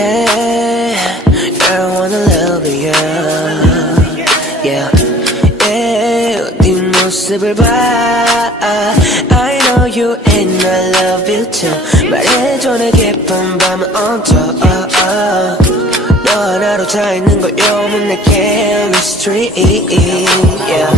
Yeah, I want a little bit, yeah, yeah. 네 모습을 봐. I know you and I love you too. 말해줘 내 깊은 밤은 on top. 너 하나로 다 있는 걸 요문 내 chemistry. Yeah,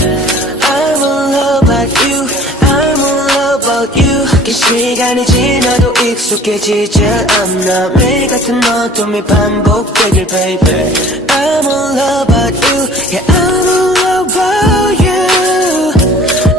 I'm in love about you. I'm in love about you. 긴 시간이 지나도 익숙해지지 않아. 매일 같은 어둠이 반복되길 baby. I'm in love about you. Yeah, I'm in love about you.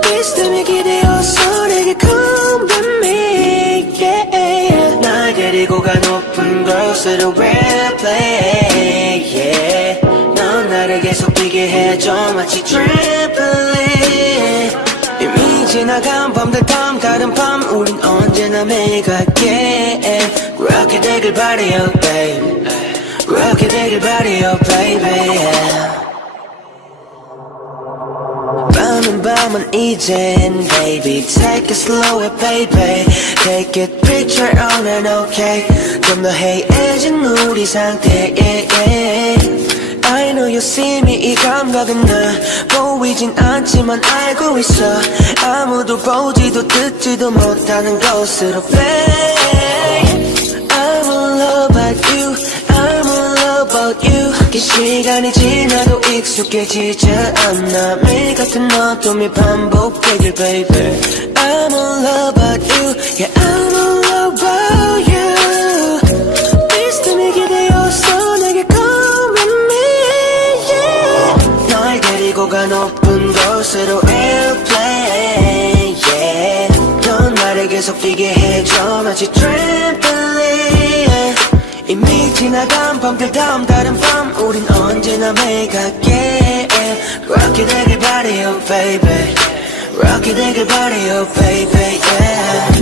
This 때문에 기대어서 내게 come with me. Yeah, 날 데리고 가 높은 곳으로 replay. Yeah, 넌 나를 계속 뛰게 해줘 마치 trampoline. 이미 지나간 밤들 밤 다른 밤 우린 언제나 매일 같게 그렇게 되길 바래요 baby. 그렇게 되길 바래요 baby. 밤은 이젠 baby. Take it slow baby. Take it picture on and okay. 좀 더 해해진 우리 상태 yeah. I know you see me 이 감각은 나 보이진 않지만 알고 있어. 아무도 보지도 듣지도 못하는 곳으로 play. I'm in love about you. I'm in love about you. 긴 시간이 지나도 익숙해지지 않아. 매일 같은 어둠이 반복되길 baby. I'm in love about you. Yeah, I'm in love about you. This 때문에 기대어서 내게 come with me. Yeah, 널 데리고 가 높은 곳으로 airplane. Yeah, 넌 나를 계속 뛰게 해줘 마치 trampoline. 이미 지나간 밤들 다음 다른 밤 우린 언제나 매일 같게 그렇게 되길 바래요 baby. 그렇게 되길 바래요 baby. Yeah.